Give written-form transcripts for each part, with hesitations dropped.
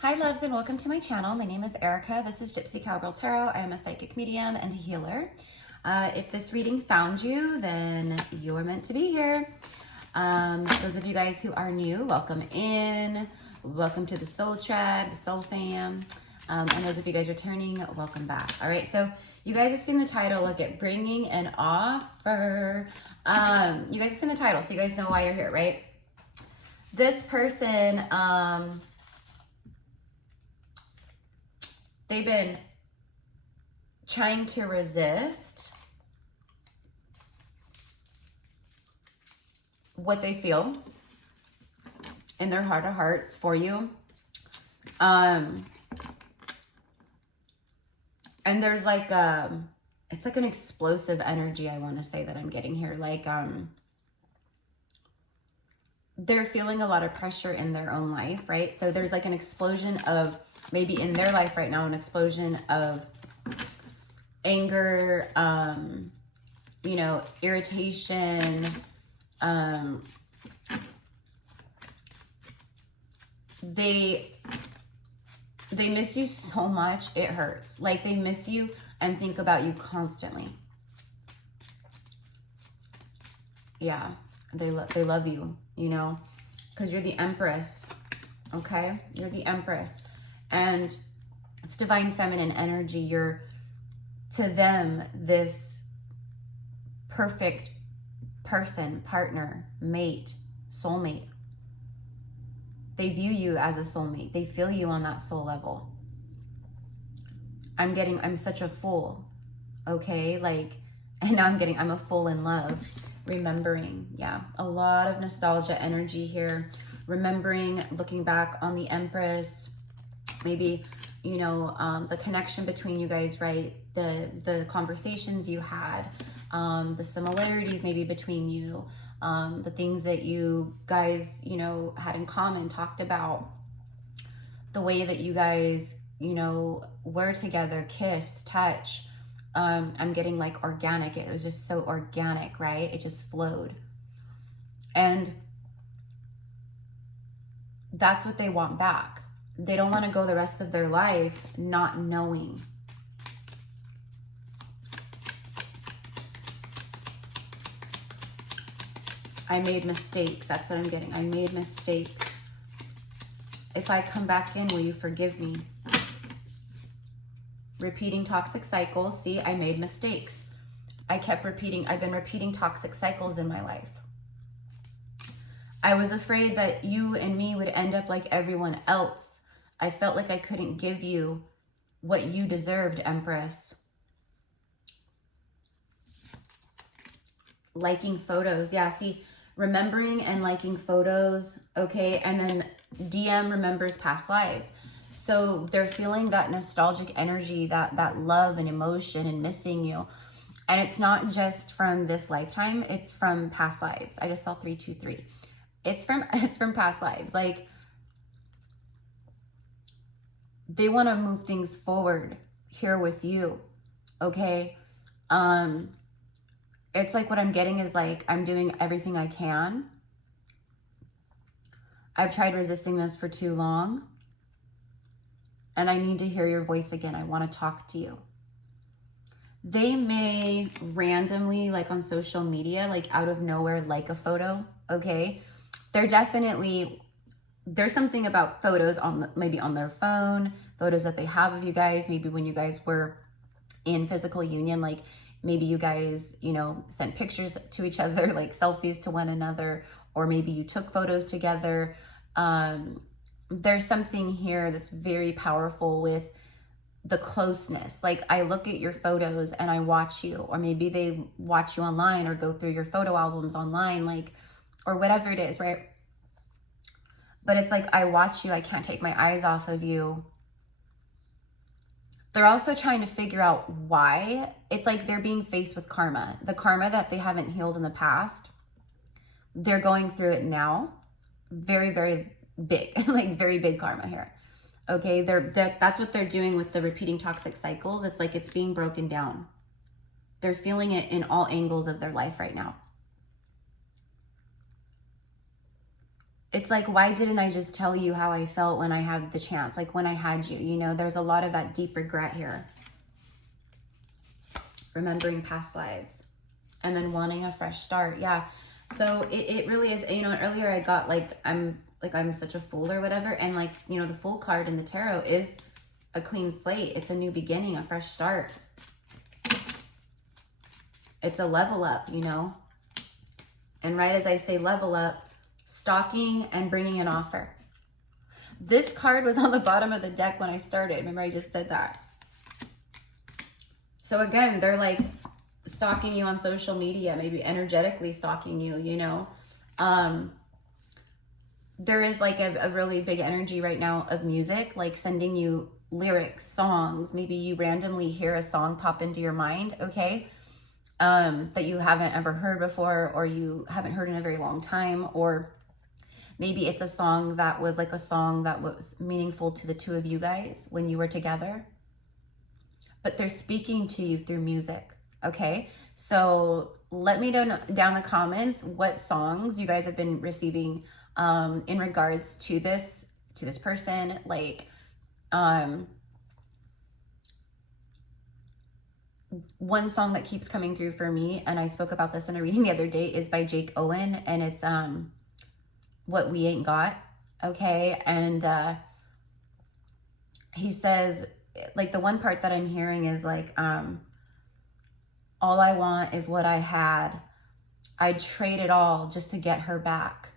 Hi loves and welcome to my channel. My name is Erica. This is GypsyCowgirlTarot. I am a psychic medium and healer. If this reading found you, then you're meant to be here. Those of you guys who are new, welcome in. Welcome to the Soul Tribe, the Soul Fam. And those of you guys returning, welcome back. All right, so you guys have seen the title, look at bringing an offer. You guys have seen the title, so you guys know why you're here, right? This person, they've been trying to resist what they feel in their heart of hearts for you. And there's like, it's like an explosive energy, I want to say, that I'm getting here. Like, they're feeling a lot of pressure in their own life, right? So there's like an explosion of, maybe in their life right now, an explosion of anger, you know, irritation, they miss you so much, it hurts. Like, they miss you and think about you constantly. Yeah, they love you, you know, because you're the Empress, okay? You're the Empress. And it's divine feminine energy. You're, to them, this perfect person, partner, mate, soulmate. They view you as a soulmate. They feel you on that soul level. I'm such a fool, okay? Like, and now I'm a fool in love. Remembering, yeah, a lot of nostalgia energy here. Remembering, looking back on the Empress, maybe, you know, the connection between you guys, right? The conversations you had, the similarities maybe between you, the things that you guys, you know, had in common, talked about, the way that you guys, you know, were together, kissed, touch. I'm getting like organic. It was just so organic, right? It just flowed. And that's what they want back. They don't want to go the rest of their life not knowing. I made mistakes. That's what I'm getting. I made mistakes. If I come back in, will you forgive me? Repeating toxic cycles. See, I made mistakes. I've been repeating toxic cycles in my life. I was afraid that you and me would end up like everyone else. I felt like I couldn't give you what you deserved, Empress. Liking photos. Yeah, see, remembering and liking photos, okay? And then DM remembers past lives. So they're feeling that nostalgic energy, that love and emotion and missing you. And it's not just from this lifetime, it's from past lives. I just saw 323. It's from past lives. Like, they want to move things forward here with you, okay? It's like, what I'm getting is like, I'm doing everything I can. I've tried resisting this for too long. And I need to hear your voice again. I want to talk to you. They may randomly, like on social media, like out of nowhere, like a photo, okay? There's something about photos maybe on their phone, photos that they have of you guys, maybe when you guys were in physical union, like maybe you guys, you know, sent pictures to each other, like selfies to one another, or maybe you took photos together. There's something here that's very powerful with the closeness. Like, I look at your photos and I watch you, or maybe they watch you online or go through your photo albums online, like, or whatever it is, right? But it's like, I watch you, I can't take my eyes off of you. They're also trying to figure out why. It's like they're being faced with karma. The karma that they haven't healed in the past, they're going through it now. Very, very big, like very big karma here. Okay, that's what they're doing with the repeating toxic cycles. It's like it's being broken down. They're feeling it in all angles of their life right now. it's like, why didn't I just tell you how I felt when I had the chance? Like when I had you, you know, there's a lot of that deep regret here. Remembering past lives and then wanting a fresh start. Yeah. So it really is, you know, earlier I got like, I'm such a fool or whatever. And like, you know, the Fool card in the tarot is a clean slate. It's a new beginning, a fresh start. It's a level up, you know. And right as I say level up, stalking and bringing an offer. This card was on the bottom of the deck when I started. Remember I just said that. So again, they're like stalking you on social media, maybe energetically stalking you, you know. There is like a really big energy right now of music, like sending you lyrics, songs. Maybe you randomly hear a song pop into your mind, okay, that you haven't ever heard before, or you haven't heard in a very long time, or maybe it's a song that was like a song that was meaningful to the two of you guys when you were together. But they're speaking to you through music, okay? So let me know down in the comments what songs you guys have been receiving in regards to this person. Like, one song that keeps coming through for me, and I spoke about this in a reading the other day, is by Jake Owen, and it's What We Ain't Got, okay? And he says, like, the one part that I'm hearing is like, all I want is what I had. I'd trade it all just to get her back.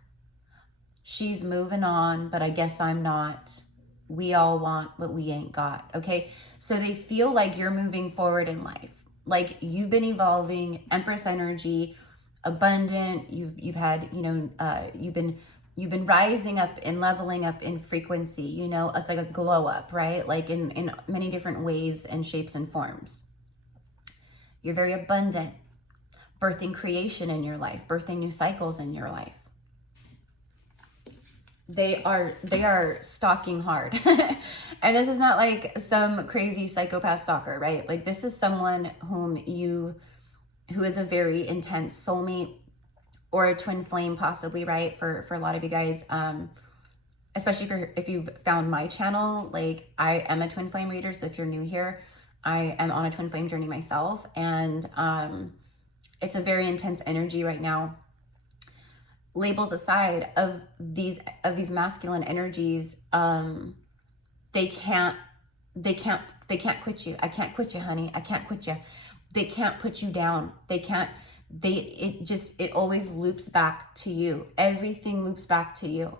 She's moving on, but I guess I'm not. We all want what we ain't got, okay? So they feel like you're moving forward in life. Like you've been evolving, Empress energy, abundant. You've had, you know, you've been rising up and leveling up in frequency, you know. It's like a glow up, right? Like in many different ways and shapes and forms. You're very abundant, birthing creation in your life, birthing new cycles in your life. They are stalking hard. And this is not like some crazy psychopath stalker, right? Like this is someone who is a very intense soulmate or a twin flame possibly, right? For a lot of you guys, especially if you've found my channel, like I am a twin flame reader. So if you're new here, I am on a twin flame journey myself. And it's a very intense energy right now. Labels aside, of these masculine energies, they can't quit you. I can't quit you, honey. I can't quit you. They can't put you down. It always loops back to you. Everything loops back to you.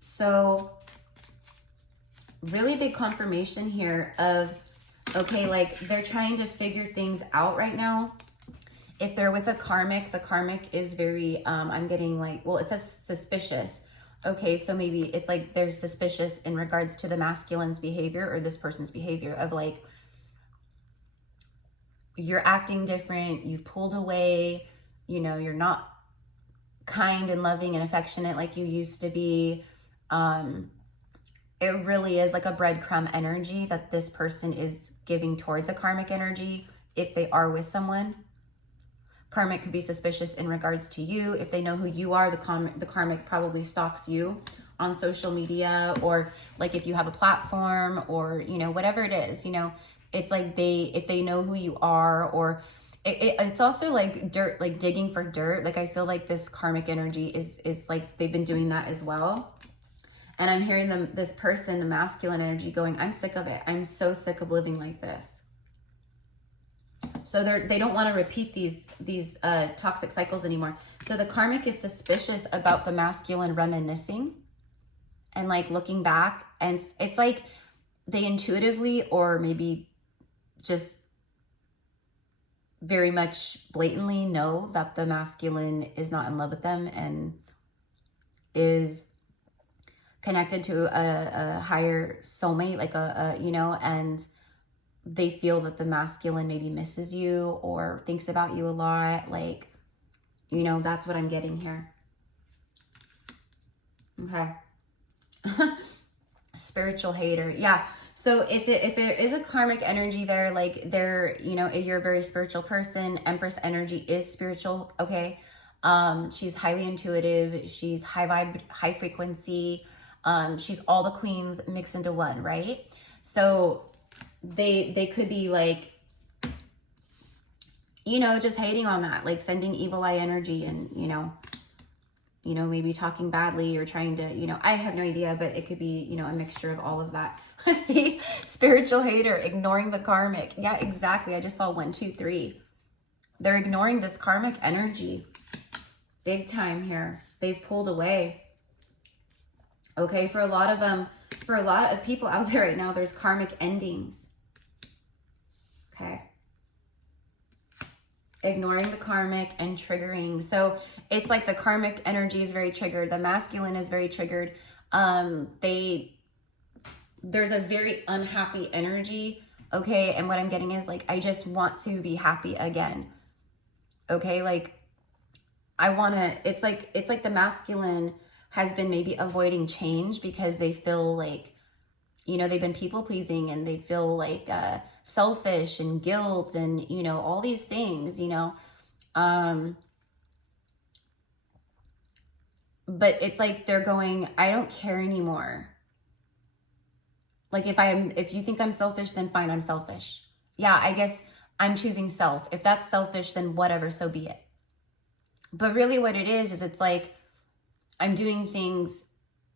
So really big confirmation here of, okay, like they're trying to figure things out right now. If they're with a karmic, the karmic is very, I'm getting like, well, it says suspicious. Okay, so maybe it's like they're suspicious in regards to the masculine's behavior or this person's behavior of like, you're acting different, you've pulled away, you know, you're not kind and loving and affectionate like you used to be. It really is like a breadcrumb energy that this person is giving towards a karmic energy if they are with someone. Karmic could be suspicious in regards to you. If they know who you are, the karmic probably stalks you on social media, or like if you have a platform, or, you know, whatever it is, you know, it's like if they know who you are, or it's also like dirt, like digging for dirt. Like I feel like this karmic energy is like they've been doing that as well. And I'm hearing this person, the masculine energy, going, I'm sick of it. I'm so sick of living like this. So they don't want to repeat these toxic cycles anymore. So the karmic is suspicious about the masculine reminiscing and like looking back. And it's like they intuitively, or maybe just very much blatantly know that the masculine is not in love with them and is connected to a higher soulmate, like you know, and they feel that the masculine maybe misses you or thinks about you a lot. Like, you know, that's what I'm getting here. Okay. Spiritual hater. Yeah. So if it is a karmic energy there, like they're, you know, you're a very spiritual person. Empress energy is spiritual, okay? She's highly intuitive. She's high vibe, high frequency. She's all the queens mixed into one, right? So they could be like, you know, just hating on that, like sending evil eye energy and, you know, maybe talking badly or trying to, you know, I have no idea, but it could be, you know, a mixture of all of that. See, spiritual hater, ignoring the karmic. Yeah, exactly. I just saw 1, 2, 3. They're ignoring this karmic energy. Big time here. They've pulled away. Okay, for a lot of people out there right now, there's karmic endings. Okay. Ignoring the karmic and triggering. So it's like the karmic energy is very triggered. The masculine is very triggered. There's a very unhappy energy. Okay. And what I'm getting is like, I just want to be happy again. Okay. Like I want to, it's like the masculine has been maybe avoiding change because they feel like, you know, they've been people pleasing and they feel like selfish and guilt and, you know, all these things, you know. But it's like they're going, I don't care anymore. Like if you think I'm selfish, then fine, I'm selfish. Yeah, I guess I'm choosing self. If that's selfish, then whatever, so be it. But really what it is it's like I'm doing things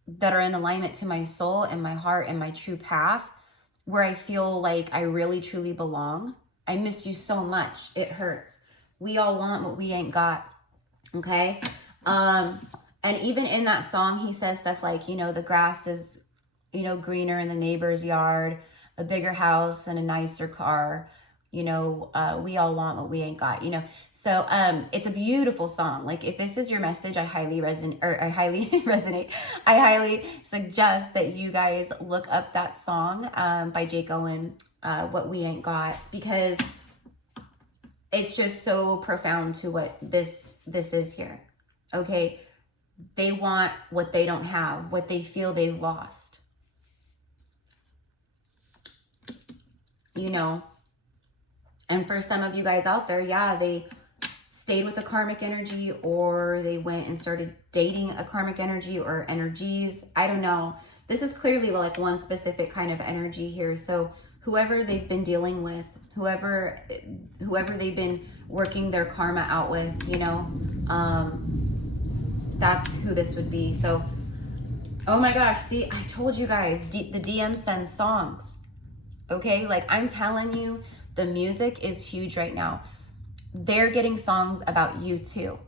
that are in alignment to my soul and my heart and my true path, where I feel like I really truly belong. I miss you so much. It hurts. We all want what we ain't got. Okay. And even in that song, he says stuff like, you know, the grass is, you know, greener in the neighbor's yard, a bigger house and a nicer car. You know, we all want what we ain't got, you know. So it's a beautiful song. Like if this is your message, I highly resonate. I highly suggest that you guys look up that song by Jake Owen, What We Ain't Got, because it's just so profound to what this is here. Okay. They want what they don't have, what they feel they've lost. You know. And for some of you guys out there, yeah, they stayed with a karmic energy, or they went and started dating a karmic energy or energies. I don't know. This is clearly like one specific kind of energy here. So whoever they've been dealing with, whoever they've been working their karma out with, you know, that's who this would be. So, oh my gosh, see, I told you guys, the DM sends songs. Okay, like I'm telling you, the music is huge right now. They're getting songs about you too.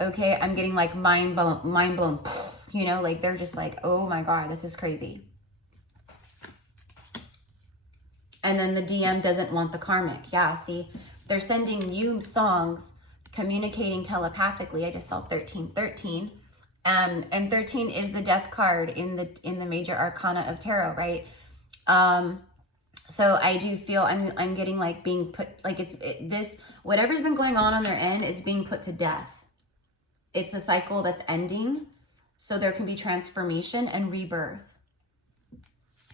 Okay, I'm getting like mind blown, you know, like they're just like, oh my God, this is crazy. And then the DM doesn't want the karmic. Yeah, see, they're sending you songs, communicating telepathically. I just saw 1313. And 13 is the death card in the major arcana of tarot, right? So I do feel I'm getting like being put, like this, whatever's been going on their end is being put to death. It's a cycle that's ending. So there can be transformation and rebirth.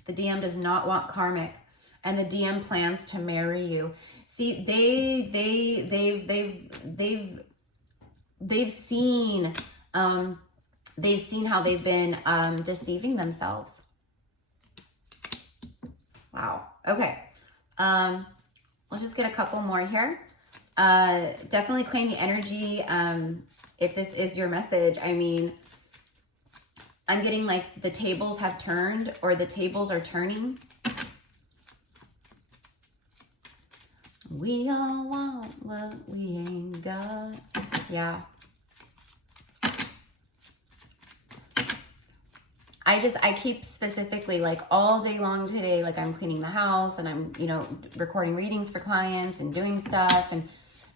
The DM does not want karmic, and the DM plans to marry you. See, they've seen how they've been deceiving themselves. Wow. Okay. Let's just get a couple more here. Definitely claim the energy. If this is your message, I mean, I'm getting like the tables have turned, or the tables are turning. We all want what we ain't got. Yeah. I keep specifically like all day long today, like I'm cleaning the house and I'm, you know, recording readings for clients and doing stuff and,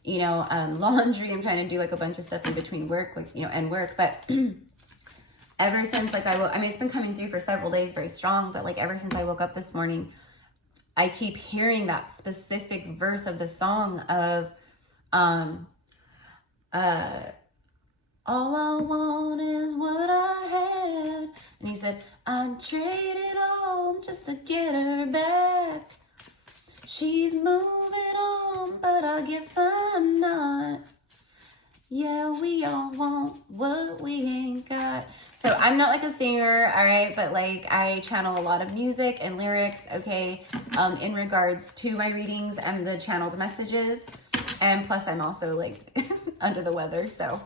you know, laundry. I'm trying to do like a bunch of stuff in between work, like, you know, and work. But ever since like I mean, it's been coming through for several days very strong, but like ever since I woke up this morning, I keep hearing that specific verse of the song of, all I want is what I had. And he said, I'd trade it all just to get her back. She's moving on, but I guess I'm not. Yeah, we all want what we ain't got. So I'm not like a singer, all right, but like I channel a lot of music and lyrics, okay, in regards to my readings and the channeled messages. And plus I'm also like under the weather, so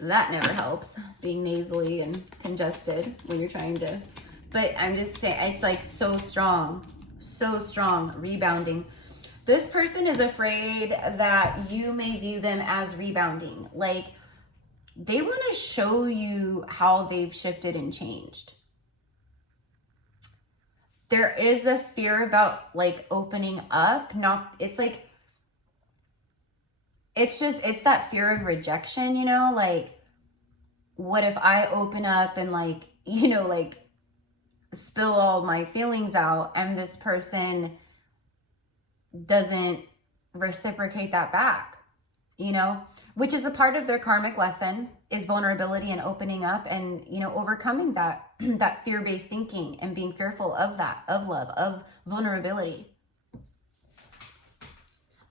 that never helps, being nasally and congested when you're trying to, but I'm just saying, it's like so strong, rebounding. This person is afraid that you may view them as rebounding. Like, they want to show you how they've shifted and changed. There is a fear about like opening up. It's that fear of rejection, you know, like, what if I open up and like, you know, like spill all my feelings out and this person doesn't reciprocate that back, you know, which is a part of their karmic lesson, is vulnerability and opening up and, you know, overcoming that, that fear-based thinking and being fearful of that, of love, of vulnerability.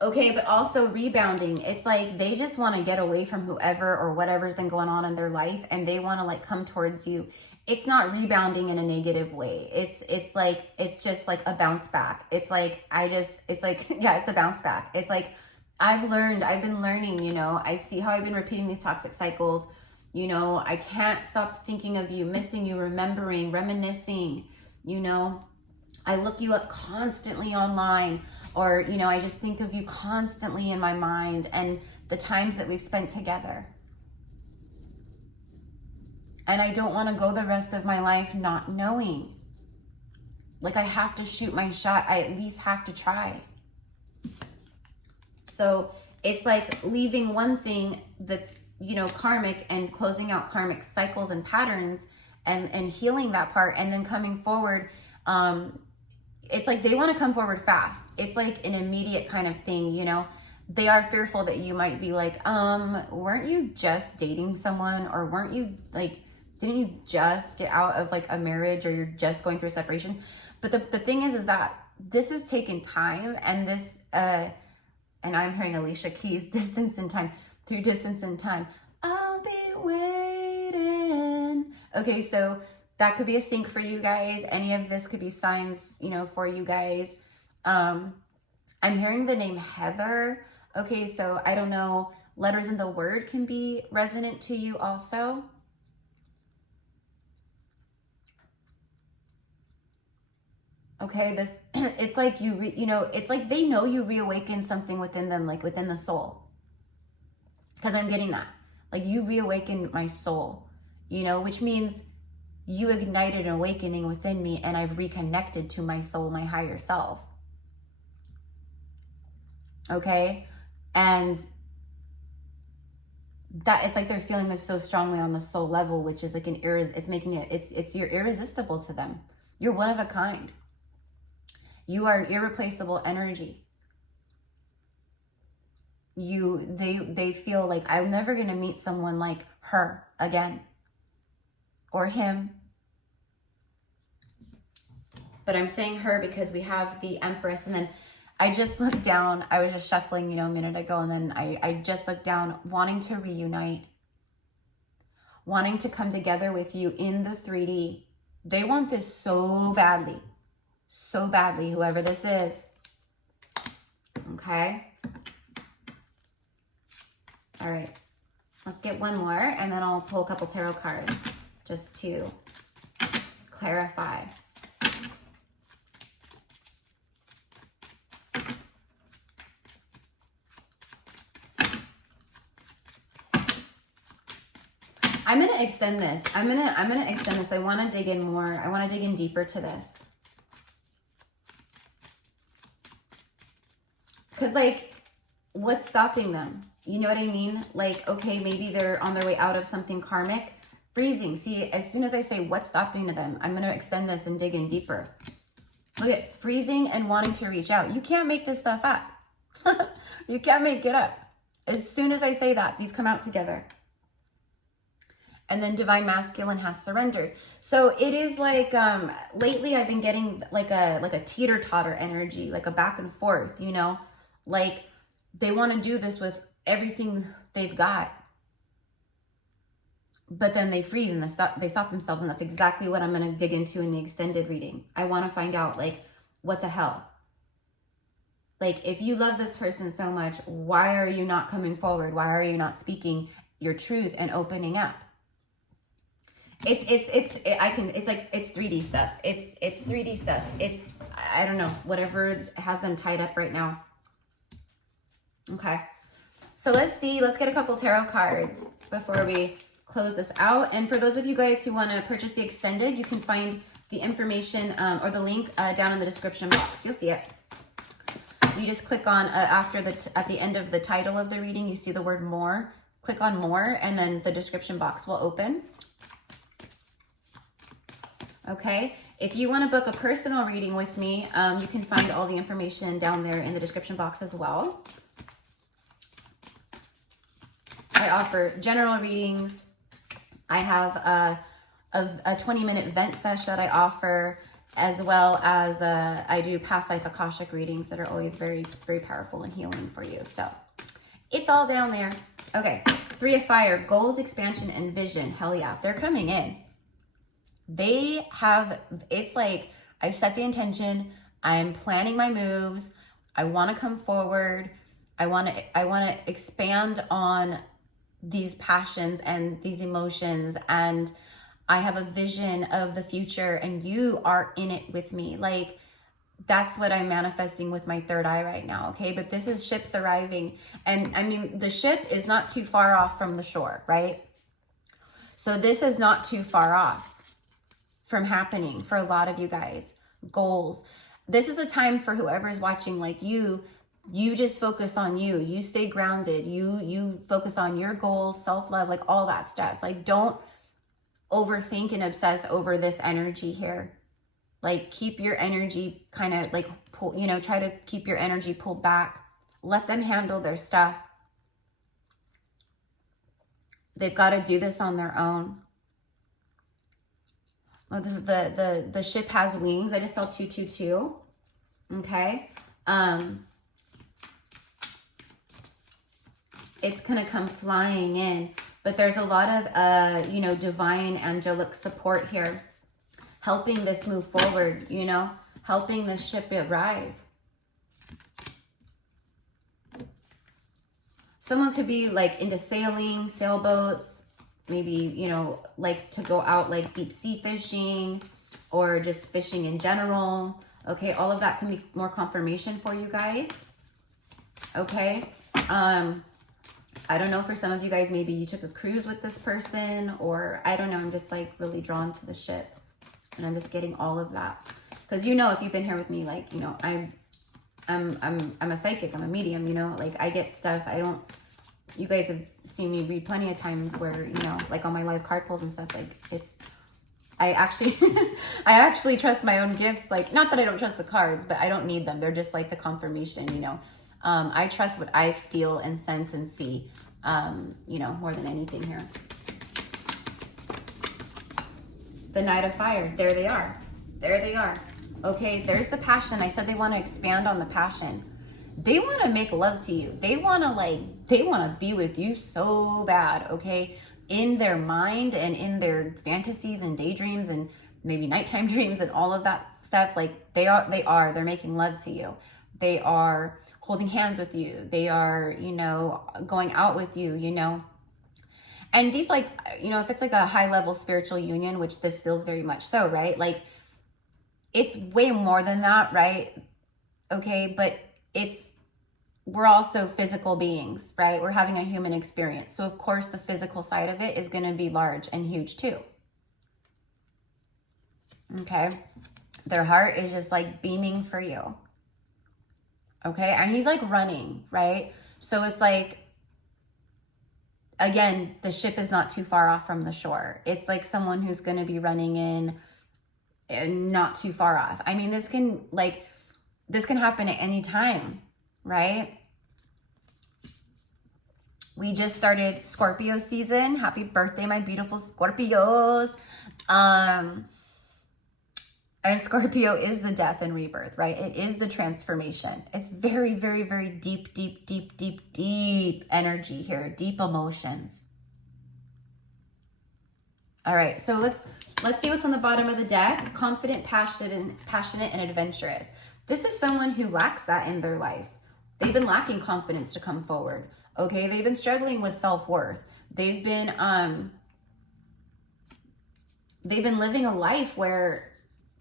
Okay, but also rebounding. It's like they just want to get away from whoever or whatever's been going on in their life and they want to like come towards you. It's not rebounding in a negative way. It's like, it's just like a bounce back. It's like, yeah, it's a bounce back. It's like, I've been learning, you know, I see how I've been repeating these toxic cycles. You know, I can't stop thinking of you, missing you, remembering, reminiscing, you know, I look you up constantly online, or, you know, I just think of you constantly in my mind and the times that we've spent together. And I don't want to go the rest of my life not knowing. Like, I have to shoot my shot. I at least have to try. So it's like leaving one thing that's, you know, karmic and closing out karmic cycles and patterns and healing that part and then coming forward. It's like they want to come forward fast. It's like an immediate kind of thing, you know. They are fearful that you might be like, weren't you just dating someone, or weren't you like, didn't you just get out of like a marriage, or you're just going through a separation? But the thing is that this has taken time, and this, and I'm hearing Alicia Keys, distance in time, through distance in time. I'll be waiting. Okay, so that could be a sync for you guys. Any of this could be signs, you know, for you guys. I'm hearing the name Heather. Okay, so I don't know, letters in the word can be resonant to you also. Okay, this, it's like you know, it's like they know you reawaken something within them, like within the soul. Because I'm getting that. Like, you reawakened my soul, you know, which means you ignited an awakening within me, and I've reconnected to my soul, my higher self. Okay? And that, it's like they're feeling this so strongly on the soul level, which is like you're irresistible to them. You're one of a kind. You are an irreplaceable energy. They feel like, I'm never going to meet someone like her again, or him. But I'm saying her because we have the Empress, and then I just looked down. I was just shuffling, you know, a minute ago, and then I just looked down, wanting to reunite, wanting to come together with you in the 3D. They want this so badly, whoever this is. Okay. All right. Let's get one more, and then I'll pull a couple tarot cards just to clarify. I'm going to extend this. I'm going to extend this. I want to dig in more. I want to dig in deeper to this. Because, like, what's stopping them? You know what I mean? Like, okay, maybe they're on their way out of something karmic. Freezing. See, as soon as I say what's stopping them, I'm going to extend this and dig in deeper. Look at freezing and wanting to reach out. You can't make this stuff up. You can't make it up. As soon as I say that, these come out together. And then divine masculine has surrendered. So it is like, lately I've been getting like a teeter-totter energy, like a back and forth, you know, like they want to do this with everything they've got, but then they freeze and they stop themselves. And that's exactly what I'm going to dig into in the extended reading. I want to find out, like, what the hell? Like, if you love this person so much, why are you not coming forward? Why are you not speaking your truth and opening up? It's 3D stuff. It's 3D stuff. It's, I don't know, whatever has them tied up right now. Okay. So let's get a couple tarot cards before we close this out. And for those of you guys who want to purchase the extended, you can find the information or the link down in the description box. You'll see it. You just click on at the end of the title of the reading, you see the word more. Click on more, and then the description box will open. Okay. If you want to book a personal reading with me, you can find all the information down there in the description box as well. I offer general readings. I have a 20-minute vent sesh that I offer, as well as I do past life Akashic readings that are always very, very powerful and healing for you. So it's all down there. Okay, 3 of Fire, goals, expansion, and vision. Hell yeah, they're coming in. They have, it's like, I've set the intention. I'm planning my moves. I want to come forward. I want to expand on these passions and these emotions, and I have a vision of the future, and you are in it with me. Like, that's what I'm manifesting with my third eye right now. Okay. But this is ships arriving. And I mean, the ship is not too far off from the shore, right? So this is not too far off from happening for a lot of you guys. Goals. This is a time for whoever's watching, like you just focus on you. You stay grounded. You focus on your goals, self-love, like all that stuff. Like, don't overthink and obsess over this energy here. Like, keep your energy kind of like pull, you know, try to keep your energy pulled back. Let them handle their stuff. They've got to do this on their own. Well, this is the ship has wings. I just saw 222. Okay. It's going to come flying in, but there's a lot of, you know, divine angelic support here, helping this move forward, you know, helping the ship arrive. Someone could be like into sailing, sailboats, maybe, you know, like to go out like deep sea fishing or just fishing in general. Okay. All of that can be more confirmation for you guys. Okay. I don't know, for some of you guys, maybe you took a cruise with this person, or I don't know. I'm just like really drawn to the ship, and I'm just getting all of that. Because, you know, if you've been here with me, like, you know, I'm a psychic, I'm a medium, you know, like I get stuff. You guys have seen me read plenty of times where, you know, like on my live card pulls and stuff, like I actually trust my own gifts. Like, not that I don't trust the cards, but I don't need them. They're just like the confirmation, you know. I trust what I feel and sense and see, you know, more than anything here. The Knight of Fire. There they are. There they are. Okay, there's the passion. I said they want to expand on the passion. They want to make love to you. They want to be with you so bad, okay? In their mind and in their fantasies and daydreams and maybe nighttime dreams and all of that stuff. Like, they're making love to you. They are holding hands with you. They are, you know, going out with you, you know. And these, like, you know, if it's like a high level spiritual union, which this feels very much so, right? Like, it's way more than that, right? Okay, but we're also physical beings, right? We're having a human experience. So of course the physical side of it is going to be large and huge too. Okay. Their heart is just like beaming for you. Okay. And he's like running, right? So it's like, again, the ship is not too far off from the shore. It's like someone who's going to be running in and not too far off. I mean, this can happen at any time, right? We just started Scorpio season. Happy birthday, my beautiful Scorpios. And Scorpio is the death and rebirth, right? It is the transformation. It's very, very, very deep, deep, deep, deep, deep energy here. Deep emotions. All right, so let's see what's on the bottom of the deck. Confident, passionate, and adventurous. This is someone who lacks that in their life. They've been lacking confidence to come forward. Okay, they've been struggling with self-worth. They've been living a life where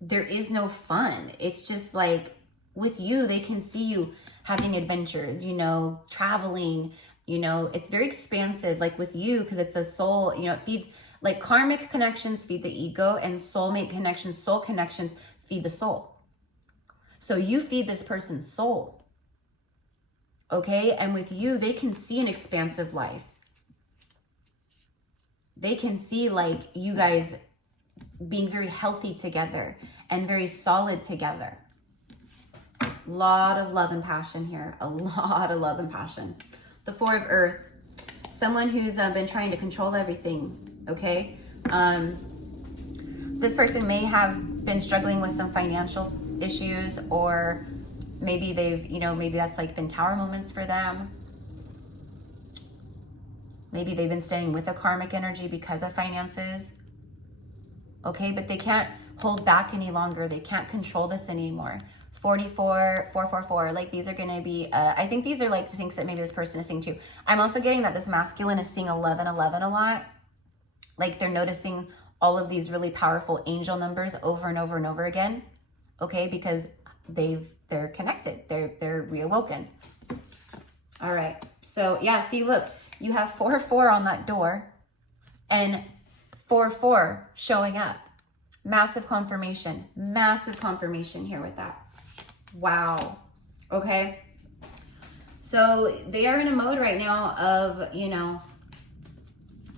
there is no fun. It's just like with you, they can see you having adventures, you know, traveling, you know, it's very expansive, like with you, because it's a soul, you know, it feeds, like karmic connections feed the ego, and soulmate connections, soul connections feed the soul. So you feed this person's soul. Okay, and with you, they can see an expansive life. They can see like you guys being very healthy together and very solid together. A lot of love and passion here. A lot of love and passion. The Four of Earth. Someone who's been trying to control everything. Okay. This person may have been struggling with some financial issues, or maybe they've, you know, maybe that's like been tower moments for them. Maybe they've been staying with a karmic energy because of finances. Okay, but they can't hold back any longer. They can't control this anymore. 44, 444, like these are going to be, I think these are like things that maybe this person is seeing too. I'm also getting that this masculine is seeing 1111 a lot. Like they're noticing all of these really powerful angel numbers over and over and over again. Okay, because they're connected. They're reawoken. All right. So yeah, see, look, you have 4-4 on that door and 4-4 showing up. Massive confirmation here with that. Wow. Okay. So they are in a mode right now of, you know,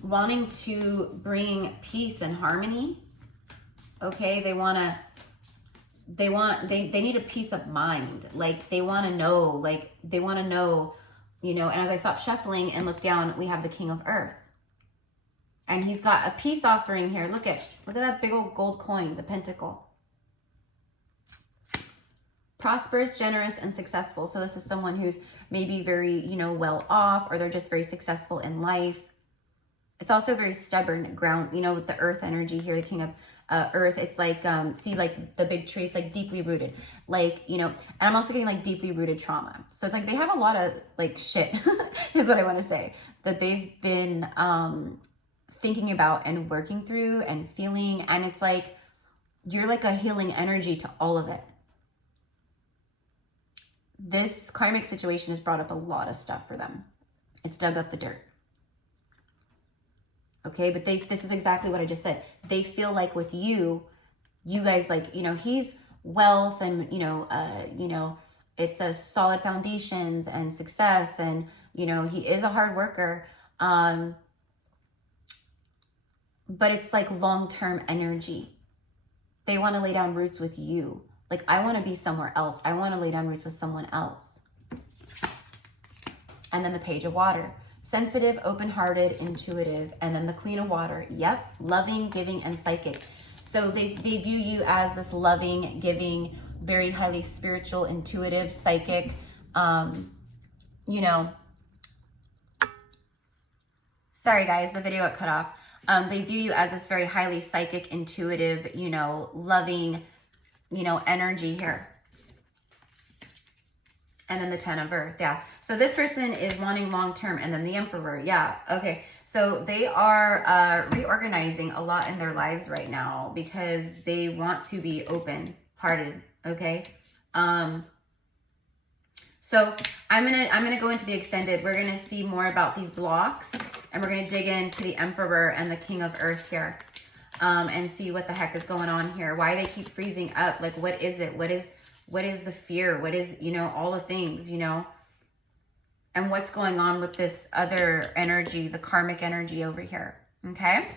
wanting to bring peace and harmony. Okay. They need a peace of mind. Like they want to know, you know, and as I stop shuffling and look down, we have the King of Earth. And he's got a peace offering here. Look at that big old gold coin, the pentacle. Prosperous, generous, and successful. So this is someone who's maybe very, you know, well off, or they're just very successful in life. It's also very stubborn, ground, you know, with the earth energy here, the King of Earth. It's like, see, like the big tree, it's like deeply rooted, like, you know, and I'm also getting like deeply rooted trauma. So it's like they have a lot of like shit is what I want to say, that they've been thinking about and working through and feeling. And it's like, you're like a healing energy to all of it. This karmic situation has brought up a lot of stuff for them. It's dug up the dirt. Okay, but this is exactly what I just said. They feel like with you guys, like, you know, he's wealth and, you know, it's a solid foundations and success, and, you know, he is a hard worker. But it's like long-term energy. They want to lay down roots with you. Like, I want to be somewhere else. I want to lay down roots with someone else. And then the Page of Water. Sensitive, open-hearted, intuitive. And then the Queen of Water. Yep. Loving, giving, and psychic. So they view you as this loving, giving, very highly spiritual, intuitive, psychic, you know. Sorry, guys. The video got cut off. They view you as this very highly psychic, intuitive, you know, loving, you know, energy here. And then the 10 of Earth. Yeah. So this person is wanting long-term, and then the Emperor. Yeah. Okay. So they are reorganizing a lot in their lives right now because they want to be open-hearted. Okay. So I'm gonna go into the extended. We're gonna see more about these blocks, and we're gonna dig into the Emperor and the King of Earth here, and see what the heck is going on here. Why they keep freezing up? Like, what is it? What is the fear? What is, you know, all the things, you know, and what's going on with this other energy, the karmic energy over here. Okay.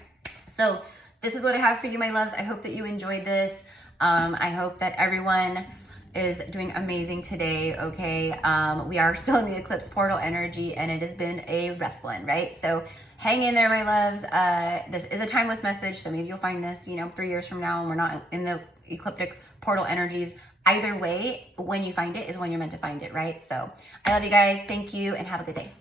So this is what I have for you, my loves. I hope that you enjoyed this. I hope that everyone, is doing amazing today, okay? We are still in the eclipse portal energy, and it has been a rough one, right? So hang in there, my loves. This is a timeless message, so maybe you'll find this, you know, 3 years from now, and we're not in the ecliptic portal energies. Either way, when you find it is when you're meant to find it, right? So I love you guys. Thank you, and have a good day.